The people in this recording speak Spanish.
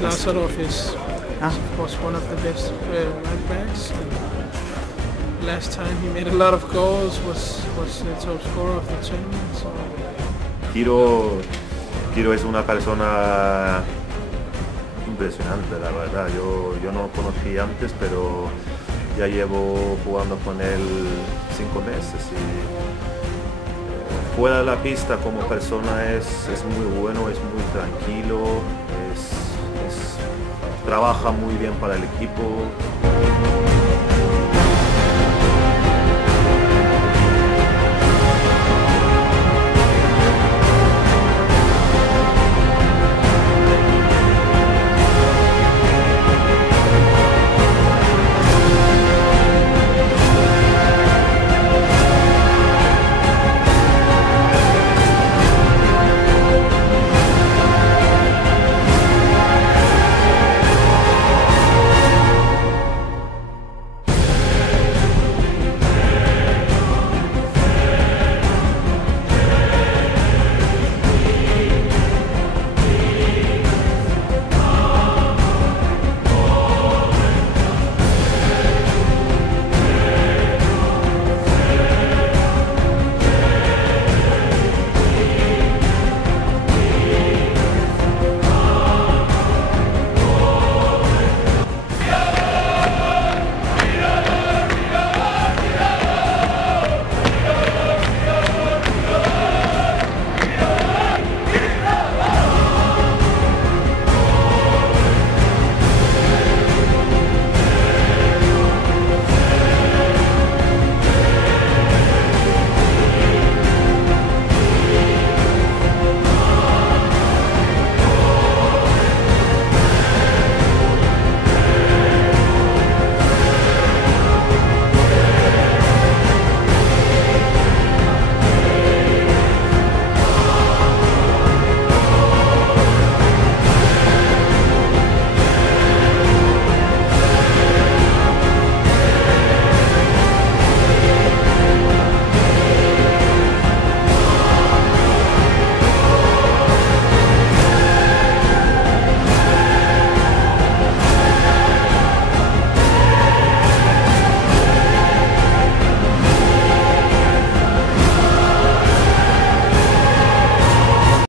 Lazarov is of course one of the best right backs. Last time he made a lot of goals, was the top scorer of the tournament. So. Kiro es una persona impresionante, la verdad. Yo no lo conocí antes, pero ya llevo jugando con él 5 meses y fuera de la pista como persona es muy bueno, es muy tranquilo, trabaja muy bien para el equipo.